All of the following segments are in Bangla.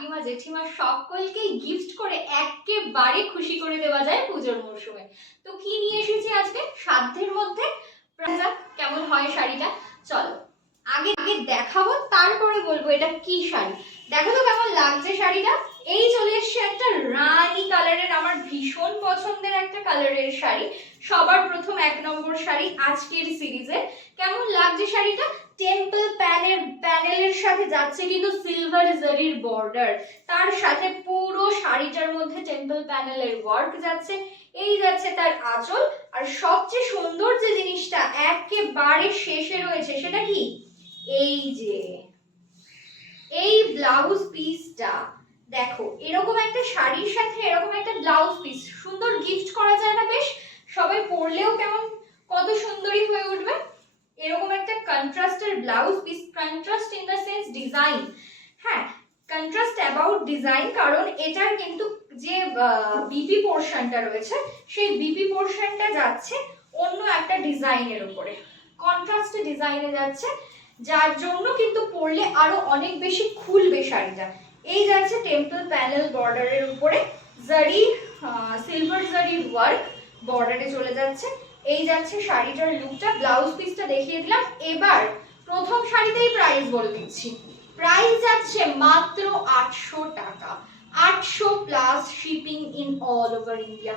কাকিমা জেঠিমা সকলকেই গিফট করে একেবারে খুশি করে দেওয়া যায় পুজোর মরশুমে। তো কি নিয়ে এসেছি আজকে সাধ্যের মধ্যে, কেমন হয় শাড়িটা চলো আগে আগে দেখাবো, তারপরে বলবো এটা কি শাড়ি। দেখো তো কেমন লাগছে শাড়িটা। এই চলে এসছে একটা রানী কালারের, আমার ভীষণ পছন্দের একটা কালারের শাড়ি। সবার প্রথম 1 নম্বর শাড়ি আজকের সিরিজে। কেমন লাগছে শাড়িটা? টেম্পল প্যানেলের সাথে যাচ্ছে কিন্তু সিলভার জারির বর্ডার, তার সাথে পুরো শাড়িটার মধ্যে টেম্পল প্যানেলের ওয়ার্ক যাচ্ছে। এই যাচ্ছে তার আঁচল, আর সবচেয়ে সুন্দর যে জিনিসটা একেবারে শেষে রয়েছে সেটা কি, এই যে এই ব্লাউজ পিসটা। দেখো এরকম একটা শাড়ির সাথে এরকম একটা ব্লাউজ পিস সুন্দর গিফট করা যায় না? বেশ সবাই পরলেও কেমন কত সুন্দরী হয়ে উঠবে। এরকম একটা কন্ট্রাস্টের blouse piece, contrast in the sense design, হ্যাঁ কন্ট্রাস্ট অ্যাবাউট ডিজাইন, কারণ এটার কিন্তু যে বিপি পোর্শনটা রয়েছে সেই বিপি পোর্শনটা যাচ্ছে অন্য একটা ডিজাইনের উপরে, কন্ট্রাস্ট ডিজাইনে যাচ্ছে, যার জন্য কিন্তু পরলে আরো অনেক বেশি খুলবে শাড়িটা। এই যাচ্ছে টেম্পল প্যানেল বর্ডারের উপরে জারি, সিলভার জারি ওয়ার্ক বর্ডারে চলে যাচ্ছে। এই যাচ্ছে শাড়িটার লুকটা, ব্লাউজ পিসটা দেখিয়ে দিলাম। এবার প্রথম শাড়িতেই প্রাইস বলে দিচ্ছি, প্রাইস যাচ্ছে মাত্র 800 টাকা, 800 plus shipping in all over India.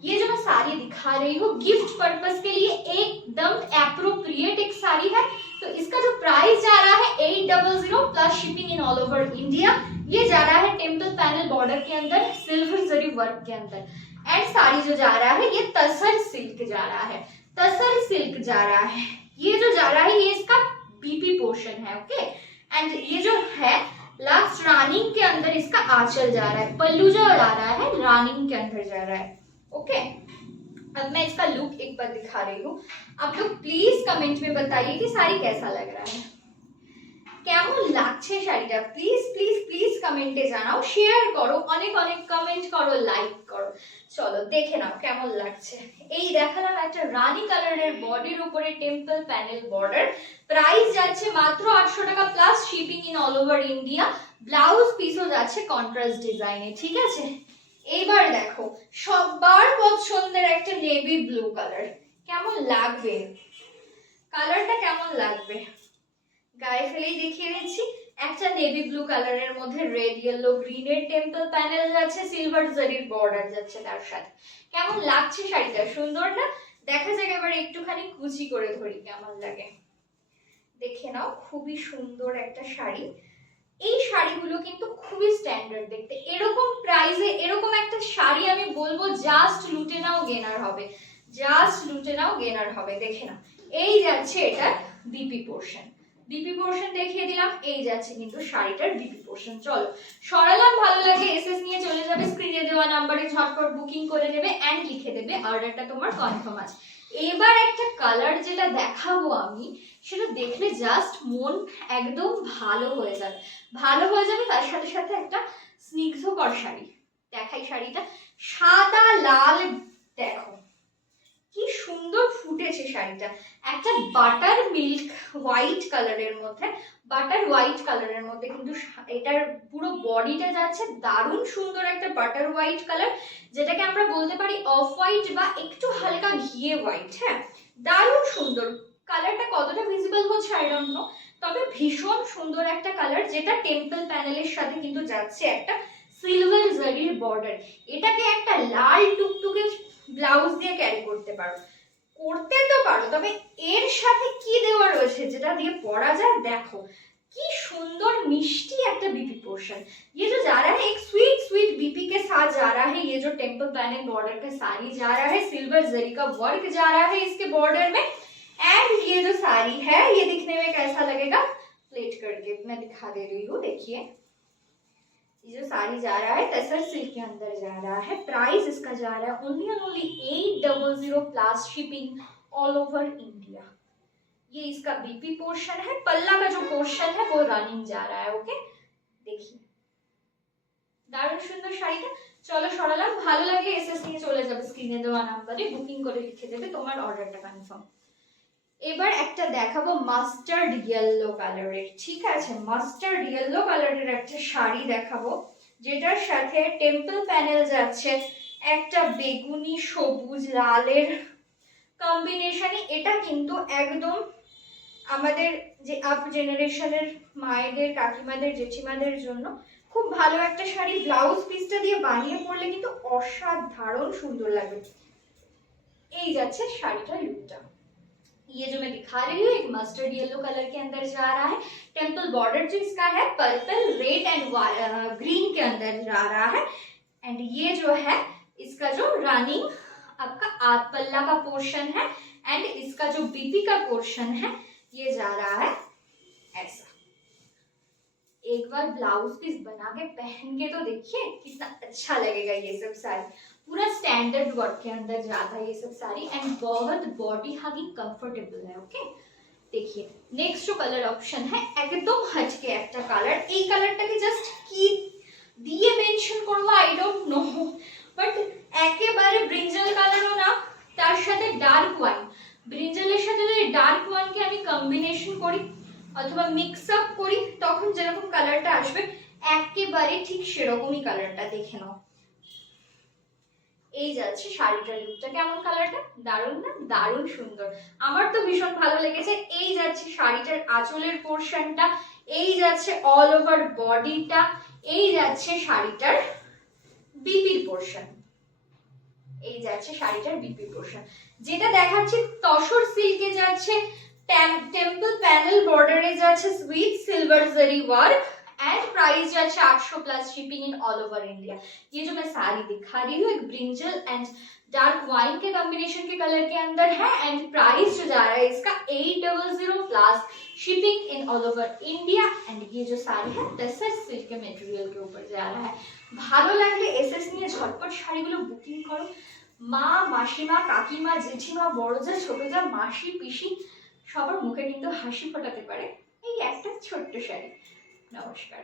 ये जो मैं साड़ी दिखा रही हूँ गिफ्ट पर्पस के लिए एकदम एप्रोप्रिएट एक साड़ी है। तो इसका जो प्राइस जा रहा है 800 plus shipping in all over India. ये जा रहा है टेम्पल पैनल बॉर्डर के अंदर सिल्वर जरी वर्क के अंदर। एंड साड़ी जो जा रहा है ये तसर सिल्क जा रहा है, तसर सिल्क जा रहा है। ये जो जा रहा है ये इसका बीपी पोर्शन है, ओके। एंड ये जो है लास्ट रानिंग के अंदर इसका आंचल जा रहा है, पल्लू जो जा रहा है रानिंग के अंदर जा रहा है, ओके। अब मैं इसका लुक एक बार दिखा रही हूँ, आप लोग प्लीज कमेंट में बताइए कि साड़ी कैसा लग रहा है, কেমন লাগছে শাড়িটা। প্লিজ প্লিজ প্লিজ কমেন্টে জানাও, শেয়ার করো, অনেক অনেক কমেন্ট করো, লাইক করো। চলো দেখে নাও কেমন লাগছে। এই দেখালাম একটা রানী কালারের বডির উপরে টেম্পল প্যানেল বর্ডার, প্রাইস যাচ্ছে মাত্র 800 টাকা plus shipping in all over India. Blouse পিসও যাচ্ছে কন্ট্রাস্ট ডিজাইনে, ঠিক আছে। এবার দেখো সবার পছন্দের একটা নেভি ব্লু কালার, কেমন লাগবে কালারটা, কেমন লাগবে গায়ে ফেলেই দেখিয়ে দিচ্ছি। একটা নেভি ব্লু কালারের মধ্যে রেড ইয়েলো গ্রিনের টেম্পল প্যানেল যাচ্ছে, সিলভার জারির বর্ডার যাচ্ছে তার সাথে। কেমন লাগছে শাড়িটা, সুন্দর না? দেখা যাক এবার একটুখানি কুচি করে ধরি কেমন লাগে, দেখে নাও। খুবই সুন্দর একটা শাড়ি। এই শাড়িগুলো কিন্তু খুবই স্ট্যান্ডার্ড দেখতে, এরকম প্রাইসে এরকম একটা শাড়ি আমি বলবো জাস্ট লুটে নাও গেনার হবে, জাস্ট লুটে নাও গেনার হবে। দেখে নাও এই যাচ্ছে এটার বিপি পোর্শন, বিপি পোর্শন দেখিয়ে দিলাম। এই যাচ্ছে কিন্তু শাড়িটার বিপি পোর্শন। চলো সরালাম, ভালো লাগে এসএস নিয়ে চলে যাবে, স্ক্রিনে দেওয়া নাম্বারে ঝটপট বুকিং করে নেবে এন্ড লিখে দেবে অর্ডারটা তোমার কনফার্ম আছে। এবার একটা কালার যেটা দেখাবো আমি, সেটা দেখলে জাস্ট মন একদম ভালো হয়ে যাবে, ভালো হয়ে যাবে। তার সাথে সাথে একটা স্নিগ্ধকর শাড়ি দেখাই, শাড়িটা সাদা লাল, দেখো কি সুন্দর ফুটেছে শাড়িটা। একটা বাটার মিল্ক হোয়াইট কালারের মধ্যে, বাটার হোয়াইট কালারের মধ্যে কিন্তু এটার পুরো বডিটা যাচ্ছে দারুণ সুন্দর একটা বাটার হোয়াইট কালার, যেটাকে আমরা বলতে পারি অফ হোয়াইট বা একটু হালকা ঘিয়ে হোয়াইট। হ্যাঁ দারুণ সুন্দর কালারটা, কতটা ভিজিবল হচ্ছে আই ডোন্ট নো, তবে ভীষণ সুন্দর একটা কালার, যেটা টেম্পল প্যানেলের সাথে কিন্তু যাচ্ছে একটা সিলভার জারির বর্ডার। এটাকে একটা লাল টুকটুকে ব্লাউজ দিয়ে ক্যারি করতে পারো, করতে তো পারো, তবে এর সাথে কি দেওয়া রয়েছে যেটা দিয়ে পরা যায়, দেখো কি সুন্দর मिष्टी একটা बीपी पोर्शन। ये जो जा रहा है एक स्वीट स्वीट बीपी के साथ जा रहा है। ये जो टेम्पल पैनल बॉर्डर का साड़ी जा रहा है, सिल्वर जरी का वर्क जा रहा है इसके बॉर्डर में। एंड ये जो साड़ी है ये दिखने में कैसा लगेगा, प्लेट करके मैं दिखा दे रही हूँ, देखिए ये जो साड़ी जा रहा है तसर सिल्क के अंदर जा रहा है। प्राइस इसका जा रहा है only and only 800 plus shipping all over India. ये इसका बीपी पोर्शन है, पल्ला का जो पोर्शन है वो रनिंग जा रहा है, ओके। देखिए দারুণ সুন্দর শাড়িটা। চলো সরালাম, ভালো লাগলে এসএস নিয়ে চলে যাবে, স্ক্রিনে দেওয়া নাম্বারে বুকিং করে লিখে দেবে তোমার অর্ডারটা কনফার্ম। এবার একটা দেখাবো মাস্টার্ড ইয়েলো কালারের, ঠিক আছে? মাস্টার্ড ইয়েলো কালারের একটা শাড়ি দেখাবো, যেটার সাথে টেম্পল প্যানেল যাচ্ছে একটা বেগুনি সবুজ লালের কম্বিনেশনে। এটা কিন্তু একদম আমাদের যে আপ জেনারেশনের মায়েদের, কাকিমাদের, জেঠিমাদের জন্য খুব ভালো একটা শাড়ি। ব্লাউজ পিসটা দিয়ে বানিয়ে পরলে কিন্তু অসাধারণ সুন্দর লাগবে। এই যাচ্ছে শাড়িটার লুকটা। ये जो मैं दिखा रही हूँ एक मस्टर्ड येलो कलर के अंदर जा रहा है। टेम्पल बॉर्डर जो इसका है पर्पल, रेड एंड ग्रीन के अंदर जा रहा है। एंड ये जो है इसका जो रनिंग आपका आध पल्ला का पोर्शन है एंड इसका जो बीपी का पोर्शन है ये जा रहा है ऐसा। एक बार ब्लाउज पीस बना के पहन के तो देखिए कितना अच्छा लगेगा। ये सब साड़ी पूरा स्टैंडर्ड वर्क के अंदर जाता है ये सब साड़ी एंड बहुत बॉडी हगिंग कंफर्टेबल है। ओके, देखिए नेक्स्ट जो कलर ऑप्शन है एकदम हटके একটা কালার। এই কালারটাকে জাস্ট কি দিয়ে মেনশন করব আই ডোন্ট নো, বাট একেবারে ব্রিঞ্জাল কালারও না, তার সাথে ডার্ক ওয়াইন। ব্রিঞ্জালের সাথে যদি ডার্ক ওয়াইনকে আমি কম্বিনেশন করি অথবা মিক্স আপ করি তখন যেরকম কালারটা আসবে একেবারে ঠিক সেরকমই কালারটা। দেখে নাও, এই যাচ্ছে শাড়িটার লুকটা। কেমন কালারটা? দারুণ না? দারুণ সুন্দর, আমার তো ভীষণ ভালো লেগেছে। এই যাচ্ছে শাড়িটার আঁচলের পোর্শনটা, এই যাচ্ছে অল ওভার বডিটা, এই যাচ্ছে শাড়িটার বিপির পোর্শন, এই যাচ্ছে শাড়িটার বিপি পোর্শন। যেটা দেখাচ্ছি তসর সিল্কে যাচ্ছে, টেম্পল প্যানেল বর্ডারে যাচ্ছে with silver zari work and price जाच्छे 800 plus shipping in all over India. ये जो मैं साड़ी दिखा रही हूँ एक ब्रिंजल एंड डार्क वाइन के कॉम्बिनेशन के कलर के अंदर है एंड प्राइस जो जा रहा है इसका 800 plus shipping in all over India. And ये जो साड़ी है तसर सिल्क के मटेरियल के ऊपर जा रहा है। ভালো লাগলে এসএস নিয়ে ঝটপট শাড়িগুলো বুকিং করো। মা, মাসিমা, কাকিমা, জেঠিমা, বড় যা, ছোট যা, মাসি, পিসি সবার মুখে কিন্তু হাসি ফোটাতে পারে এই একটা ছোট্ট শাড়ি। নমস্কার।